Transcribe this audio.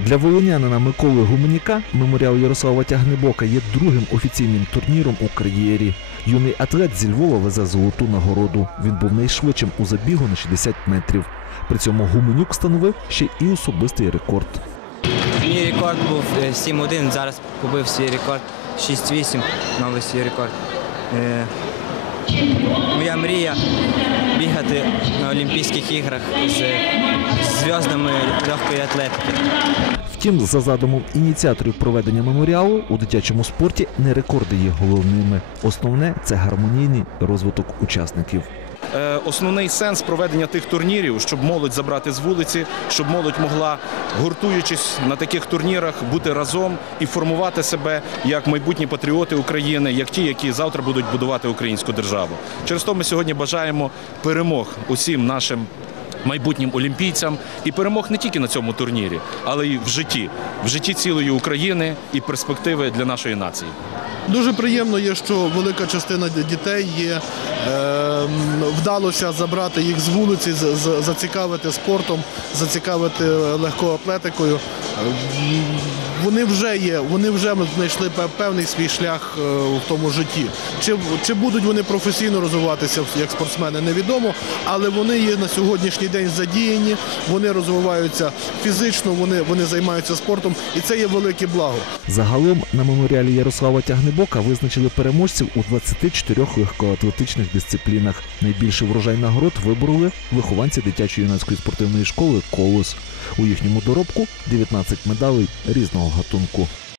Для волинянина Миколи Гуменяка меморіал Ярослава Тягнебока є другим офіційним турніром у кар'єрі. Юний атлет зі Львова везе золоту нагороду. Він був найшвидшим у забігу на 60 метрів. При цьому Гуменюк встановив ще і особистий рекорд. Мій рекорд був е, 7-1, зараз побив свій рекорд 6-8, новий свій рекорд. Е, Моя мрія бігати на Олімпійських іграх з зв'яздами легкої атлетики. Втім, за задумом ініціаторів проведення меморіалу у дитячому спорті не рекорди є головними. Основне це гармонійний розвиток учасників. Е, Основний сенс проведення тих турнірів, щоб молодь забрати з вулиці, щоб молодь могла, гуртуючись на таких турнірах, бути разом і формувати себе як майбутні патріоти України, як ті, які завтра будуть будувати українську державу. Через то ми сьогодні бажаємо перемог усім нашим. Майбутнім олімпійцям і перемог не тільки на цьому турнірі, але й в житті, в житті цілої України і перспективи для нашої нації. Дуже приємно є, що велика частина дітей є. Е, вдалося забрати їх з вулиці, з- зацікавити спортом, зацікавити легкою атлетикою. Е, Вони вже є, вони вже знайшли певний свій шлях е, в тому житті. Чи, чи будуть вони професійно розвиватися як спортсмени, невідомо, але вони є на сьогоднішній день задіяні, вони розвиваються фізично, вони, вони займаються спортом, і це є велике благо. Загалом на меморіалі Ярослава Тягнебока визначили переможців у 24 легкоатлетичних дисциплінах. Найбільший врожай нагород вибороли вихованці дитячої юнацької спортивної школи Колос. У їхньому доробку 19 медалей різного гатунку.